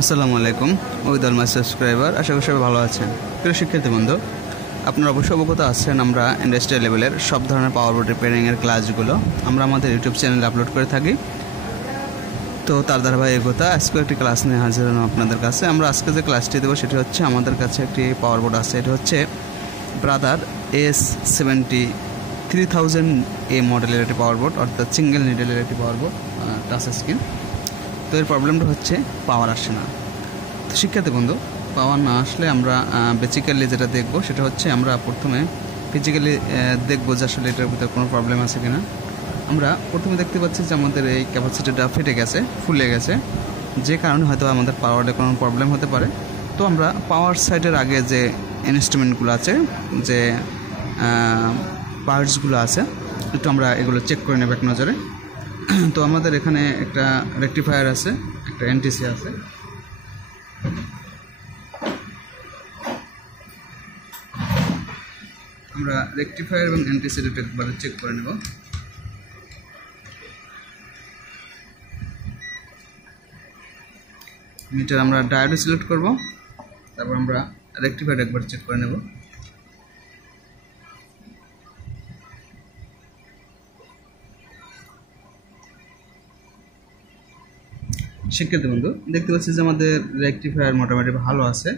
আসসালামু আলাইকুম ওইদল মাই সাবস্ক্রাইবার, আশা করি সবাই ভালো আছেন। প্রিয় শিক্ষার্থী বন্ধু, আপনারা অবশ্যই অবগত আছেন আমরা ইন্ডাস্ট্রিয়াল লেভেলের সব ধরনের পাওয়ার বোর্ড রিপেয়ারিংয়ের ক্লাসগুলো আমরা আমাদের ইউটিউব চ্যানেলে আপলোড করে থাকি। তো তার ধারাবাহিকতা আজকে একটি ক্লাস নিয়ে হাজির হলাম আপনাদের কাছে। আমরা আজকে যে ক্লাসটি দেবো সেটি হচ্ছে, আমাদের কাছে একটি পাওয়ার বোর্ড আছে, এটি হচ্ছে ব্রাদার S70-3000A মডেলের একটি পাওয়ার বোর্ড, অর্থাৎ সিঙ্গেল নিডেলের একটি পাওয়ার বোর্ড, টাচ স্ক্রিন। তো এর প্রবলেমটা হচ্ছে পাওয়ার আসে না। তো শিক্ষার্থী বন্ধু, পাওয়ার না আসলে আমরা বেসিক্যালি যেটা দেখব সেটা হচ্ছে, আমরা প্রথমে ফিজিক্যালি দেখব যে আসলে এটার ভিতরে কোনো প্রবলেম আছে কিনা। আমরা প্রথমে দেখতে পাচ্ছি যে আমাদের এই ক্যাপাসিটিটা ফেটে গেছে, ফুলে গেছে, যে কারণে হয়তো আমাদের পাওয়ারে কোনো প্রবলেম হতে পারে। তো আমরা পাওয়ার সাইডের আগে যে ইনস্ট্রুমেন্টগুলো আছে, যে পার্টসগুলো আছে, একটু আমরা এগুলো চেক করে নেব এক নজরে। তো আমাদের এখানে একটা রেকটিফায়ার আছে, একটা এনটিসি আছে। আমরা রেকটিফায়ার এবং এনটিসিটা একবার চেক করে নেব। মিটার আমরা ডায়োড সিলেক্ট করব, তারপর আমরা রেকটিফায়ার একবার চেক করে নেব। শিক্ষার্থী বন্ধু, দেখতে পাচ্ছি যে আমাদের রেকটিফায়ার মোটামুটি ভালো আছে,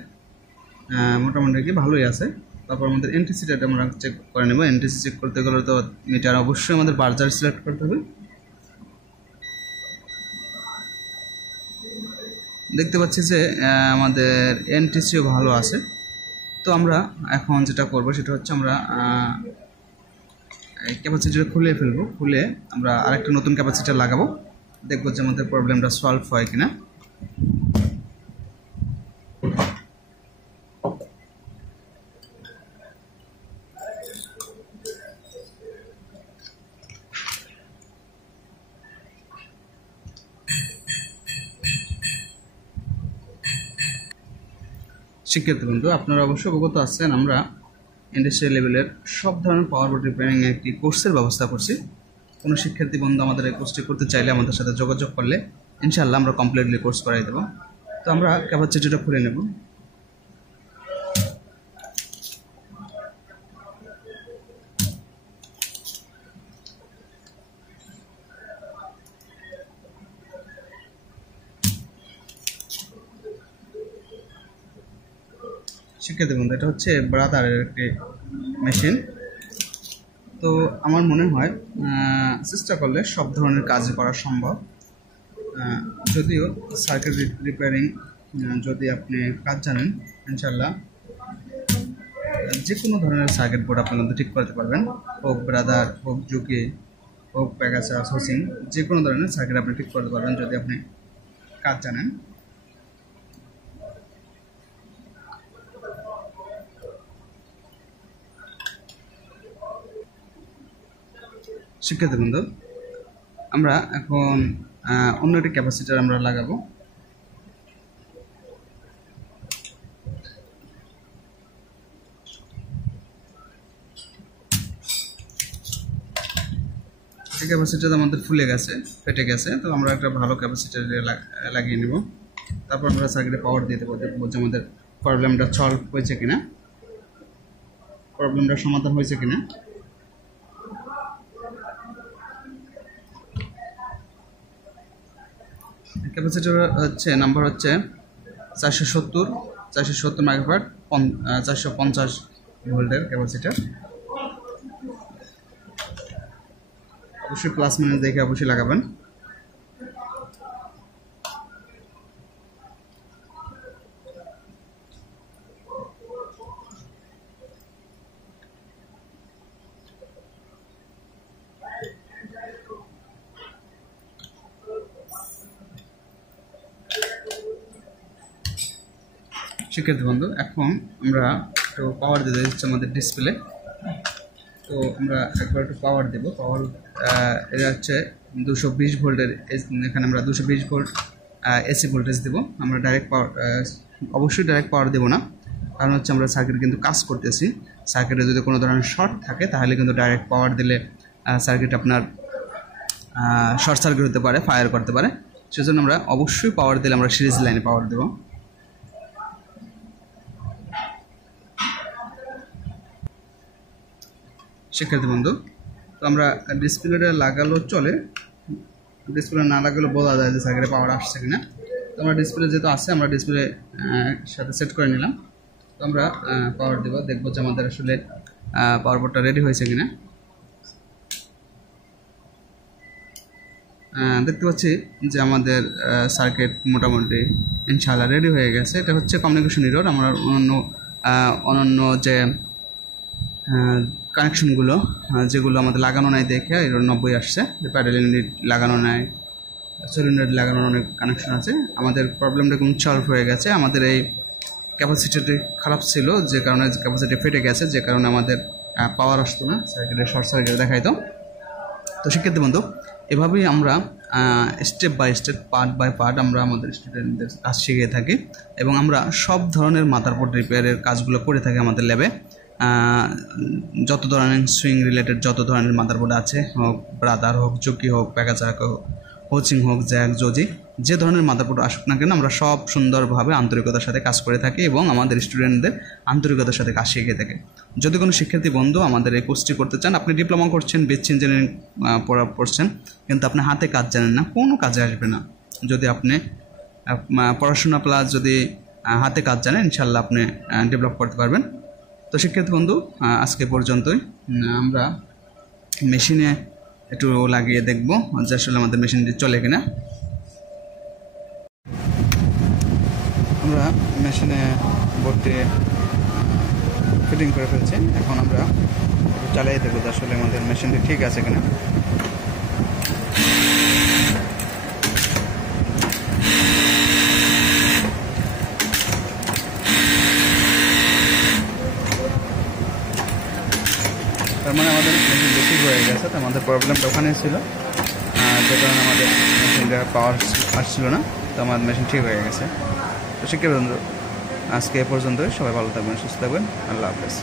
মোটামুটি ভালোই আছে। তারপর আমাদের এনটিসিটা আমরা চেক করে নেব। এনটিসি চেক করতে গেলে তো মিটার অবশ্যই আমাদের বার্জার সিলেক্ট করতে হবে। দেখতে পাচ্ছি যে আমাদের এনটিসিও ভালো আছে। তো আমরা এখন যেটা করব সেটা হচ্ছে, আমরা ক্যাপাসিটার খুলে ফেলবো, খুলে আমরা আরেকটা নতুন ক্যাপাসিটার লাগাবো, দেখবো যে আমাদের প্রবলেমটা সলভ হয় কিনা। শিক্ষার্থী বন্ধু, আপনারা অবশ্যই অবগত আছেন আমরা ইন্ডাস্ট্রিয়াল লেভেলের সব ধরনের পাওয়ার বোর্ড রিপেয়ারিং একটি কোর্সের ব্যবস্থা করছি। কোনো শিক্ষার্থী বন্ধু আমাদের এই কোর্সটি করতে চাইলে আমাদের সাথে যোগাযোগ করলে ইনশাআল্লাহ আমরা কমপ্লিটলি কোর্স করাই দেবো। তো আমরা ক্যাপাসিটিটা খুলে নেব। শিক্ষার্থী বন্ধু, এটা হচ্ছে ব্রাদারের একটি মেশিন। তো আমার মনে হয় চেষ্টা করলে সব ধরনের কাজ করা সম্ভব। যদিও সার্কিট রিপেয়ারিং যদি আপনি কাজ জানেন, ইনশাল্লাহ যে কোনো ধরনের সার্কিট বোর্ড আপনি কিন্তু ঠিক করতে পারবেন। হোক ব্রাদার, হোক জুকি, হোক প্যাগাসাস, হোসিং, যে কোনো ধরনের সার্কিট আপনি ঠিক করতে পারবেন যদি আপনি কাজ জানেন। শিক্ষার্থী বন্ধু, আমরা এখন অন্য একটি ক্যাপাসিটার আমরা লাগাবো। এই ক্যাপাসিটার আমাদের ফুলে গেছে, ফেটে গেছে। তো আমরা একটা ভালো ক্যাপাসিটার লাগিয়ে নেব। তারপর আমরা সার্কিটে পাওয়ার দিয়ে দেবো, দেখবো যে আমাদের প্রবলেমটা সলভ হয়েছে কিনা, প্রবলেমটা সমাধান হয়েছে কিনা। ক্যাপাসিটার হচ্ছে নাম্বার হচ্ছে 470 মাইক্রোফ্যারাড, 450 ভোল্টের ক্যাপাসিটার। অবশ্যই প্লাস মাইনাস দেখে অবশ্যই লাগাবেন। শিক্ষার্থী বন্ধু, এখন আমরা একটু পাওয়ার দিতে দিচ্ছি আমাদের ডিসপ্লে। তো আমরা একবার একটু পাওয়ার দেবো। পাওয়ার এটা হচ্ছে 220 ভোল্টের, এখানে আমরা 220 ভোল্ট এসি ভোল্টেজ দেবো। আমরা ডাইরেক্ট পাওয়ার, অবশ্যই ডাইরেক্ট পাওয়ার দেবো না, কারণ হচ্ছে আমরা সার্কিট কিন্তু কাজ করতেছি। সার্কিটে যদি কোনো ধরনের শর্ট থাকে তাহলে কিন্তু ডাইরেক্ট পাওয়ার দিলে সার্কিট আপনার শর্ট সার্কিট হতে পারে, ফায়ার করতে পারে। সেজন্য আমরা অবশ্যই পাওয়ার দিলে আমরা সিরিজ লাইনে পাওয়ার দেব। শিক্ষার্থী বন্ধু, তো আমরা ডিসপ্লেটা লাগালেও চলে, ডিসপ্লে না লাগালেও বোঝা যায় যে সার্কিটে পাওয়ার আসছে কিনা। তো আমরা ডিসপ্লে যেহেতু আছে আমরা ডিসপ্লে সাথে সেট করে নিলাম। তো আমরা পাওয়ার দেবো, দেখবো যে আমাদের আসলে পাওয়ার বোর্ডটা রেডি হয়েছে কিনা। দেখতে পাচ্ছি যে আমাদের সার্কিট মোটামুটি ইনশাআল্লাহ রেডি হয়ে গেছে। এটা হচ্ছে কমিউনিকেশন ইরর। আমরা অন্যান্য যে কানেকশনগুলো যেগুলো আমাদের লাগানো নাই দেখে এর 90 আসছে, যে প্যাডেল ইউনিট লাগানো নাই, সিলিন্ডার লাগানোর অনেক কানেকশন আছে। আমাদের প্রবলেমটা কিন্তু সলভ হয়ে গেছে। আমাদের এই ক্যাপাসিটিটি খারাপ ছিল, যে কারণে ক্যাপাসিটি ফেটে গেছে, যে কারণে আমাদের পাওয়ার আসতো না, সার্কিটে শর্ট সার্কিট দেখাইতো। তো শিক্ষার্থী বন্ধু, এভাবেই আমরা step by step, part by part আমরা আমাদের স্টুডেন্টদের কাজ শিখিয়ে থাকি এবং আমরা সব ধরনের মাদারবোর্ড রিপেয়ারের কাজগুলো করে থাকি আমাদের ল্যাবে। যত ধরনের সুইং রিলেটেড যত ধরনের মাদারবোর্ড আছে, হোক ব্রাদার হোক, জকি হোক, প্যাকাচাক হোক, কোচিং হোক, জ্যাক, জজি, যে ধরনের মাদারবোর্ড আসুক না কেন আমরা সব সুন্দরভাবে আন্তরিকতার সাথে কাজ করে থাকি এবং আমাদের স্টুডেন্টদের আন্তরিকতার সাথে কাজ শিখিয়ে থাকি। যদি কোনো শিক্ষার্থী বন্ধু আমাদের এই কোর্সটি করতে চান, আপনি ডিপ্লোমা করছেন, বিএসসি ইঞ্জিনিয়ারিং পড়ছেন, কিন্তু আপনি হাতে কাজ জানেন না, কোনো কাজে আসবে না। যদি আপনি পড়াশোনা প্লাস যদি হাতে কাজ জানেন, ইনশাল্লাহ আপনি ডেভেলপ করতে পারবেন। তো শিক্ষার্থী বন্ধু, আজকে পর্যন্তই। আমরা মেশিনে একটু লাগিয়ে দেখব যে আসলে আমাদের মেশিনটি চলে কিনা। আমরা মেশিনে বোর্ডটি ফিটিং করে ফেলছি, এখন আমরা চালিয়ে দেখব যে আসলে আমাদের মেশিনটি ঠিক আছে কিনা। তার মানে আমাদের মেশিন ঠিক হয়ে গেছে। তো আমাদের প্রবলেমটা ওখানে ছিল, যে কারণে আমাদের মেশিনটা পাওয়ার আসছিল না। তো আমাদের মেশিন ঠিক হয়ে গেছে। তো শিক্ষার্থী বন্ধু, আজকে এ পর্যন্তই। সবাই ভালো থাকবেন, সুস্থ থাকবেন। আল্লাহ হাফেজ।